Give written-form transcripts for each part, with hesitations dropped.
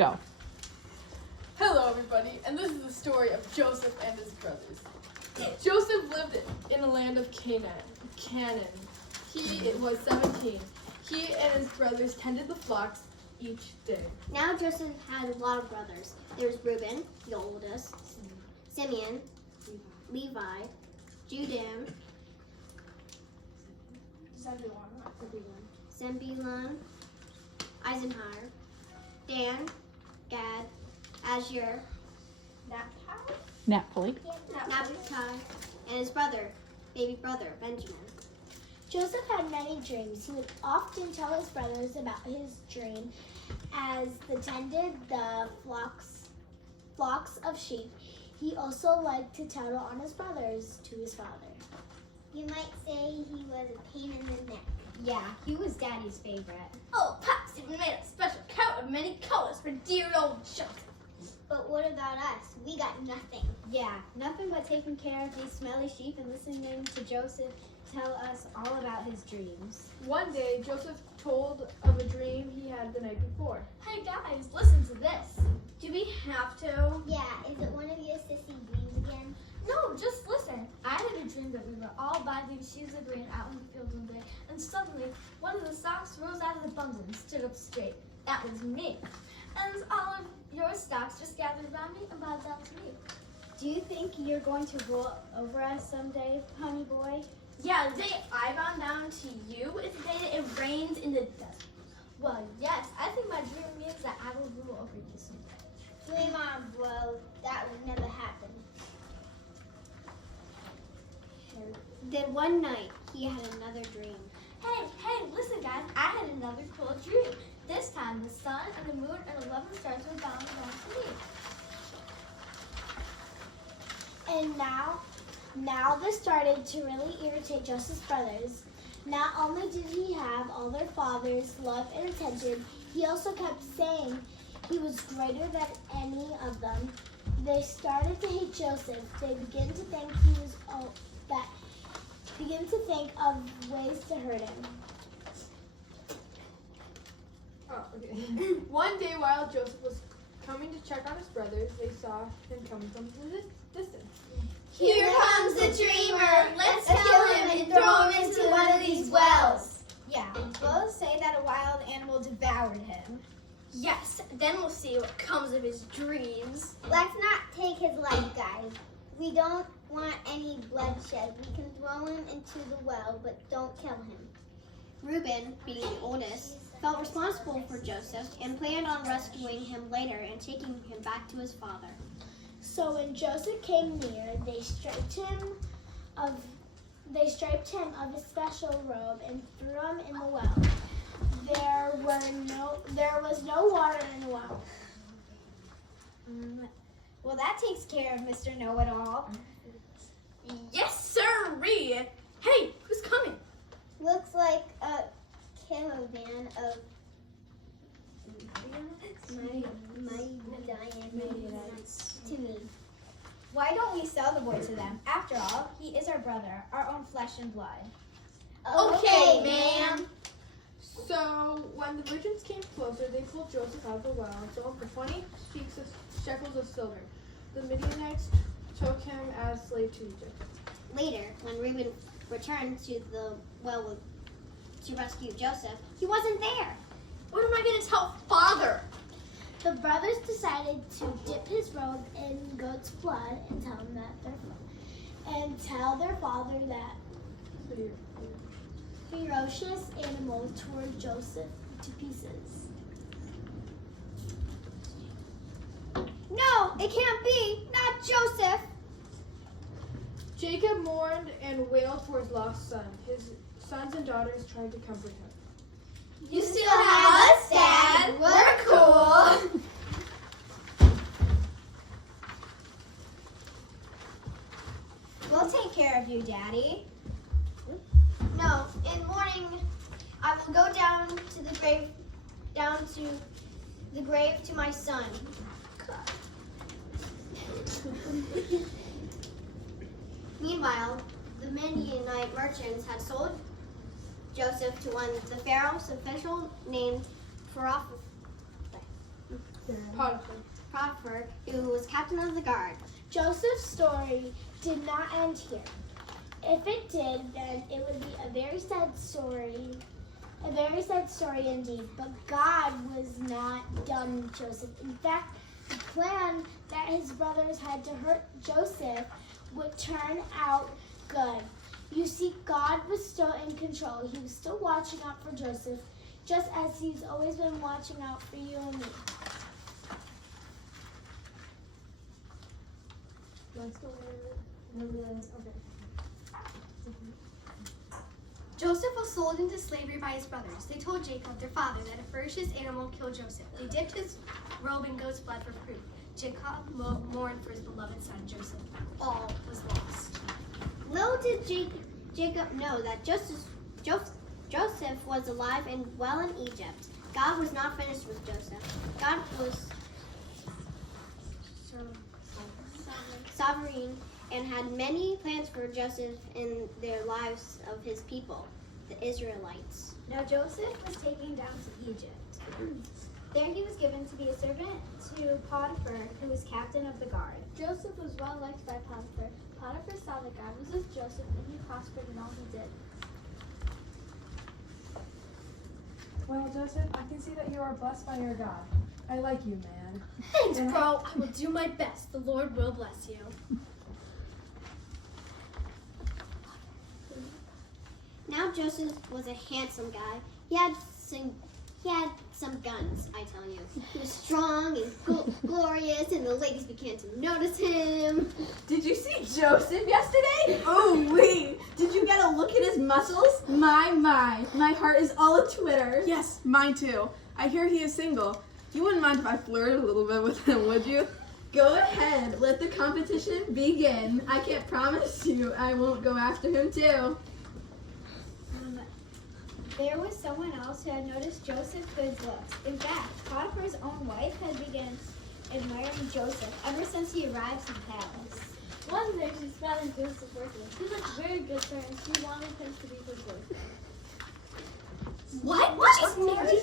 Go. Hello, everybody, and this is the story of Joseph and his brothers. Joseph lived in the land of Canaan. He was 17. He and his brothers tended the flocks each day. Now Joseph had a lot of brothers. There was Reuben, the oldest, Simeon, Levi, Judah, Zebulun, Eisenhower, Dan, Gad, Asher, Naphtali. Naphtali, and his baby brother, Benjamin. Joseph had many dreams. He would often tell his brothers about his dream as they tended the flocks of sheep. He also liked to tattle on his brothers to his father. You might say he was a pain in the neck. Yeah, he was Daddy's favorite. Oh, Pops even made a special coat of many colors for dear old Joseph. But what about us? We got nothing. Yeah, nothing but taking care of these smelly sheep and listening to Joseph tell us all about his dreams. One day, Joseph told of a dream he had the night before. Hey guys, listen to this. Do we have to? Yeah, is it one of your sissy dreams again? No, just listen. I had a dream that we were all binding sheaves of grain out in the field one day, and suddenly one of the stalks rose out of the bundle and stood up straight. That was me. And all of your stalks just gathered around me and bowed down to me. Do you think you're going to rule over us someday, honey boy? Yeah, the day I bow down to you is the day that it rains in the desert. Well, yes, I think my dream means that I will rule over you someday. Dream on, bro. That would never happen. Then one night, he had another dream. Hey, listen guys, I had another cool dream. This time the sun and the moon and 11 stars were bowing down to me. And now this started to really irritate Joseph's brothers. Not only did he have all their father's love and attention, he also kept saying he was greater than any of them. They started to hate Joseph. They began to think of ways to hurt him. Oh, okay. One day, while Joseph was coming to check on his brothers, they saw him coming from the distance. Here comes the dreamer. Let's kill him and throw him into one of these wells. Yeah, we'll say that a wild animal devoured him. Yes, then we'll see what comes of his dreams. Let's not take his life, guys. We don't want any bloodshed. We can throw him into the well, but don't kill him. Reuben, being the oldest, felt responsible for Joseph and planned on rescuing him later and taking him back to his father. So when Joseph came near, they stripped him of his special robe and threw him in the well. There was no water in the well. Well, that takes care of Mr. Know-It-All. Yes, sirree. Hey, who's coming? Looks like a caravan of Midianites to me. Why don't we sell the boy to them? After all, he is our brother, our own flesh and blood. Okay, ma'am. So when the virgins came closer, they pulled Joseph out of the well and sold him for 20 shekels of silver. The Midianites took him as slave to Egypt. Later, when Reuben returned to the well to rescue Joseph, he wasn't there. What am I going to tell father? The brothers decided to dip his robe in goat's blood and tell their father that ferocious animal tore Joseph to pieces. No, it can't be. Not Joseph. Jacob mourned and wailed for his lost son. His sons and daughters tried to comfort him. You still have us, Dad. We're cool. We'll take care of you, Daddy. No, in mourning, I will go down to the grave to my son. Meanwhile, the Midianite merchants had sold Joseph to one of the Pharaoh's official named Potiphar, who was captain of the guard. Joseph's story did not end here. If it did, then it would be a very sad story. A very sad story indeed. But God was not done with Joseph. In fact, the plan that his brothers had to hurt Joseph would turn out good. You see, God was still in control. He was still watching out for Joseph, just as he's always been watching out for you and me. Joseph was sold into slavery by his brothers. They told Jacob, their father, that a ferocious animal killed Joseph. They dipped his robe in goat's blood for proof. Jacob mourned for his beloved son, Joseph. All was lost. Little did Jacob know that Joseph was alive and well in Egypt. God was not finished with Joseph. God was sovereign and had many plans for Joseph in their lives of his people, the Israelites. Now Joseph was taken down to Egypt. There he was given to be a servant to Potiphar, who was captain of the guard. Joseph was well liked by Potiphar. Potiphar saw that God was with Joseph and he prospered in all he did. Well, Joseph, I can see that you are blessed by your God. I like you, man. Thanks, bro. I will do my best. The Lord will bless you. Now Joseph was a handsome guy. He had some guns, I tell you. He was strong and glorious, and the ladies began to notice him. Did you see Joseph yesterday? Oh, wait. Did you get a look at his muscles? My heart is all a twitter. Yes, mine too. I hear he is single. You wouldn't mind if I flirted a little bit with him, would you? Go ahead. Let the competition begin. I can't promise you I won't go after him, too. There was someone else who had noticed Joseph's good looks. In fact, Potiphar's own wife had begun admiring Joseph ever since he arrived in the palace. One day she spotted Joseph working. He looked very good to her and she wanted him to be her boyfriend. What? She's married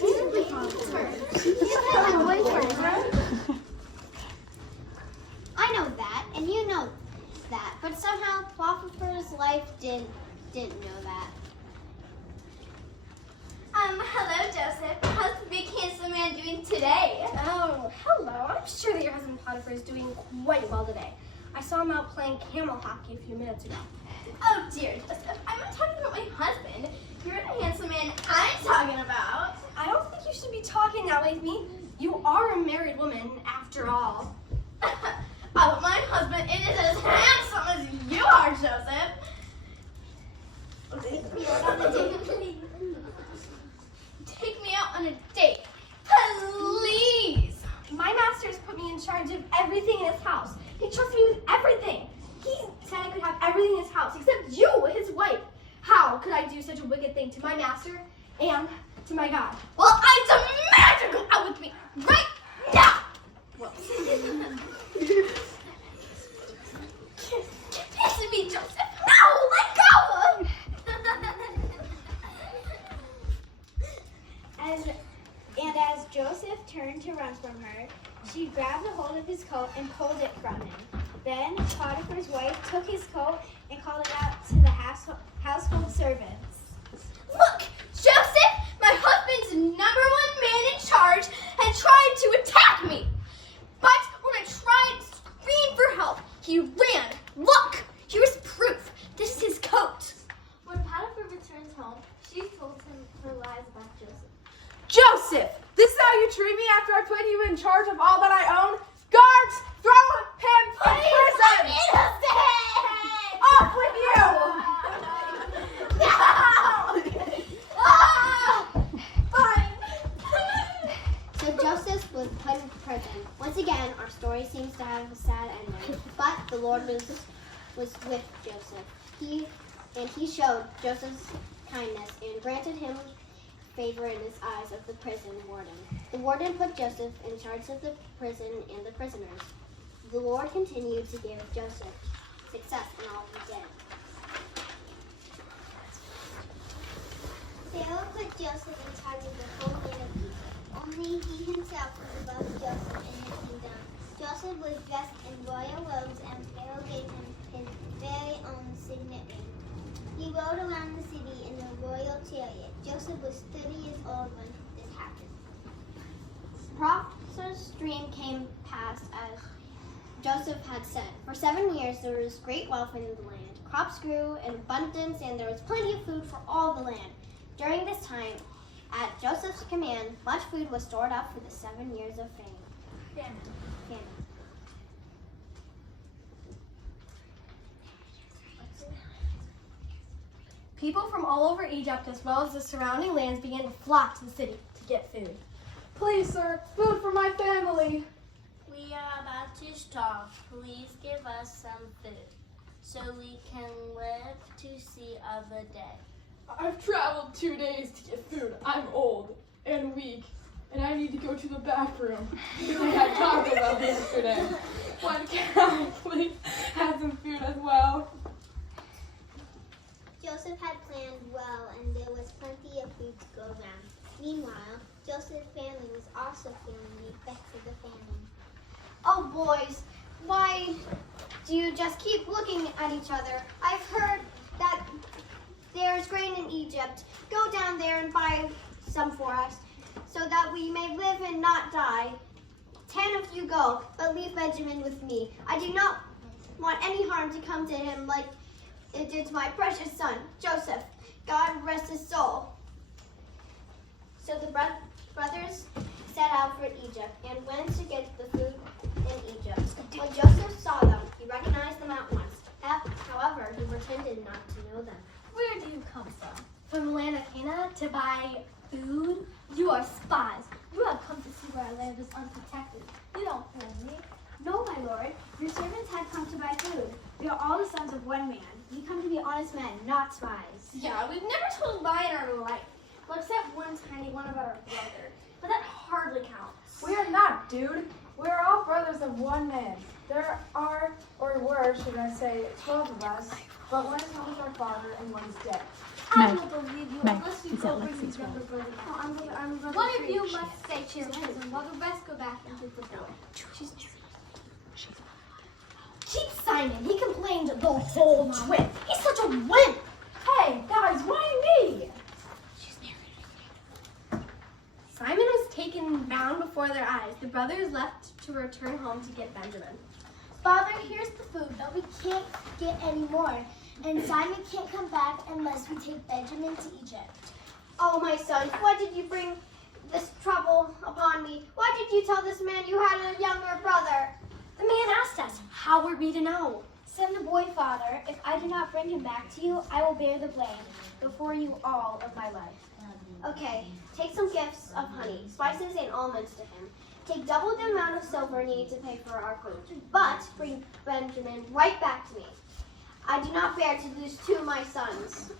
I know that, and you know that, but somehow Potiphar's life didn't know that. Hello, Joseph. How's the big handsome man doing today? Oh, hello. I'm sure that your husband Potiphar is doing quite well today. I saw him out playing camel hockey a few minutes ago. Oh, dear, Joseph. I'm not talking about my husband. You're the handsome man I'm talking about. I don't think you should be talking that way with me. You are a married woman, after all. But my husband isn't as handsome as you are, Joseph. Take me out on a date, please. Take me out on a date, please. My master's put me in charge of everything in his house. He trusts me with everything. He said I could have everything in his house except you, his wife. How could I do such a wicked thing to my master and to my God? Well, I demand you go out with me right now. Kiss me, Joseph. No, let go. As Joseph turned to run from her, she grabbed a hold of his coat and pulled it from him. Then Potiphar's wife took his coat and called it out to the household servants. Look, Joseph, my husband's #1 man in charge, had tried to attack me. But when I tried to scream for help, he ran. Look, here's proof. This is his coat. When Potiphar returns home, she told him her lies about Joseph. Joseph, this is how you treat me after I put you in charge of all that I own? Guards, throw him in prison! Off with you! So Joseph was put in prison. Once again, our story seems to have a sad ending, but the Lord was with Joseph. He showed Joseph's kindness and granted him favor in his eyes of the prison warden. The warden put Joseph in charge of the prison and the prisoners. The Lord continued to give Joseph success in all he did. Pharaoh put Joseph in charge of the whole land of Egypt. Only he himself was above Joseph. dressed in royal robes, and Pharaoh gave him his very own signet ring. He rode around the city in the royal chariot. Joseph was 30 years old when this happened. Prosperous dream came past as Joseph had said. For 7 years there was great wealth in the land. Crops grew in abundance, and there was plenty of food for all the land. During this time, at Joseph's command, much food was stored up for the 7 years of famine. People from all over Egypt, as well as the surrounding lands, began to flock to the city to get food. Please, sir, food for my family. We are about to starve. Please give us some food so we can live to see other day. I've traveled 2 days to get food. I'm old and weak, and I need to go to the bathroom. We had Taco Bell yesterday. When can I please have some food as well? Joseph had planned well, and there was plenty of food to go around. Meanwhile, Joseph's family was also feeling the effects of the famine. Oh, boys, why do you just keep looking at each other? I've heard that there's grain in Egypt. Go down there and buy some for us, so that we may live and not die. 10 of you go, but leave Benjamin with me. I do not want any harm to come to him like it did to my precious son, Joseph. God rest his soul. So the brothers set out for Egypt and went to get the food in Egypt. When Joseph saw them, he recognized them at once. However, he pretended not to know them. Where do you come from? From the land of Canaan to buy food? You are spies. You have come to see where our land is unprotected. You don't fool me. No, my lord. Your servants had come to buy food. We are all the sons of one man. We come to be honest men, not spies. Yeah, we've never told a lie in our life. Well, except one tiny one about our brother. But that hardly counts. We are not, dude. We are all brothers of one man. There are, or were, should I say, 12 of us, but one is home with our father and one is dead. I don't believe you unless you go bring your younger brother. I'm brother One of three. you must stay cheerful, while the rest go back into the boat. Keep Simon. He complained the whole trip. He's such a wimp. Hey, guys, why me? Simon was taken bound before their eyes. The brothers left to return home to get Benjamin. Father, here's the food, but we can't get any more. And Simon can't come back unless we take Benjamin to Egypt. Oh, my son, why did you bring this trouble upon me? Why did you tell this man you had a younger brother? The man asked us, how were we to know? Send the boy, Father. If I do not bring him back to you, I will bear the blame before you all of my life. Okay, take some gifts of honey, spices, and almonds to him. Take double the amount of silver needed to pay for our food. But bring Benjamin right back to me. I do not bear to lose 2 of my sons.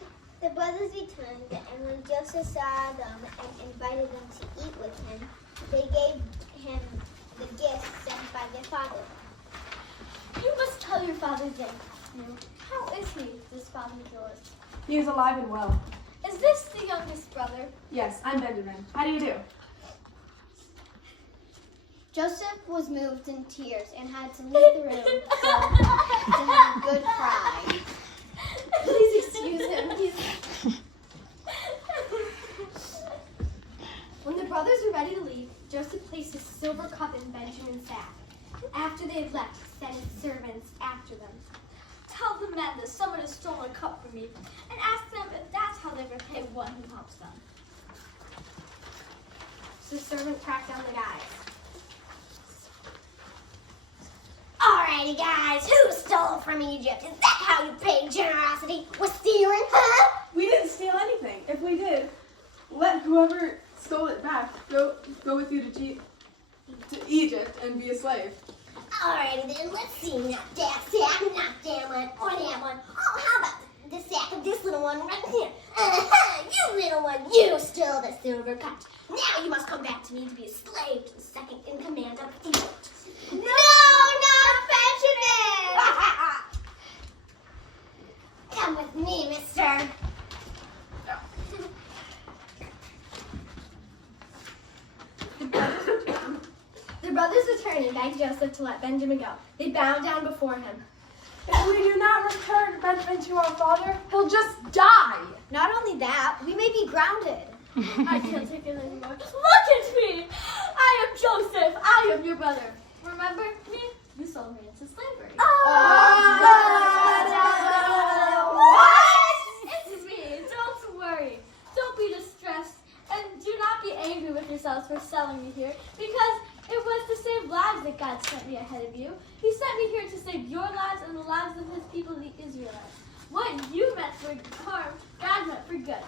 The brothers returned, and when Joseph saw them and invited them to eat with him, they gave him the gifts sent by their father. You must tell your father this. How is he, this father of yours? He is alive and well. Is this the youngest brother? Yes, I'm Benjamin. How do you do? Joseph was moved in tears and had to leave the room to have a good cry. Please excuse him. When the brothers were ready to leave, Joseph placed a silver cup in Benjamin's sack. After they had left, he sent his servants after them. Tell the men that someone has stolen a cup from me, and ask them if that's how they repay one who helps them. So the servant tracked down the guys. Alrighty, guys, who stole from Egypt? Is that how you pay generosity? Was stealing, huh? We didn't steal anything. If we did, let whoever stole it back go with you to Egypt and be a slave. Alrighty then, let's see. Not that sack, not that one, or that one. Oh, how about the sack of this little one right here? You little one, you stole the silver cup. Now you must come back to me to be a slave to the second in command of Egypt. No, not Benjamin! Come with me, mister. The brothers return and begged Joseph to let Benjamin go. They bowed down before him. If we do not return Benjamin to our father, he'll just die. Not only that, we may be grounded. I can't take it anymore. Look at me! I am Joseph. I am your brother. Remember me? You sold me into slavery. It's me. Don't worry. Don't be distressed. And do not be angry with yourselves for selling me here, because it was to save lives that God sent me ahead of you. He sent me here to save your lives and the lives of his people, the Israelites. What you meant for harm, God meant for good.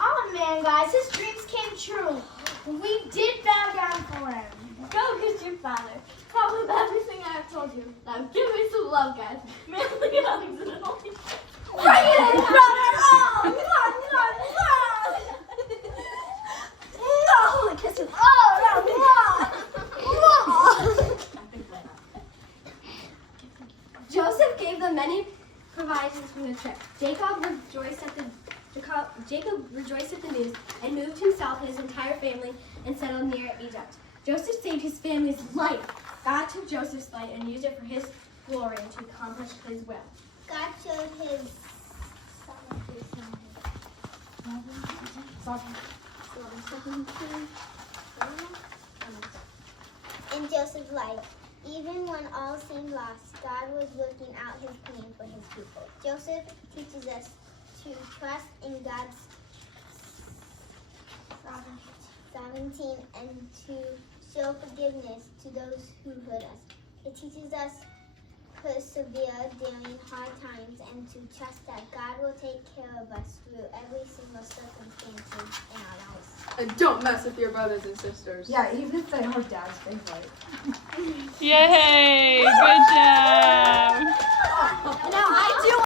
Oh man, guys, his dreams came true. We did bow down for him. Go get your father. Tell him everything I have told you. Now give me some love, guys. Manly hugs and all. Bring it in, brother! Oh, holy kisses! Joseph gave them many provisions from the trip. Jacob rejoiced at the news and moved himself and his entire family and settled near Egypt. Joseph saved his family's life. God took Joseph's light and used it for his glory and to accomplish his will. God showed his in Joseph's life. Even when all seemed lost, God was working out his plan for his people. Joseph teaches us to trust in God's sovereignty and to show forgiveness to those who hurt us. It teaches us persevere during hard times and to trust that God will take care of us through every single circumstance in our lives. And don't mess with your brothers and sisters. Yeah, even if they are dad's favorite. Yay! Good job.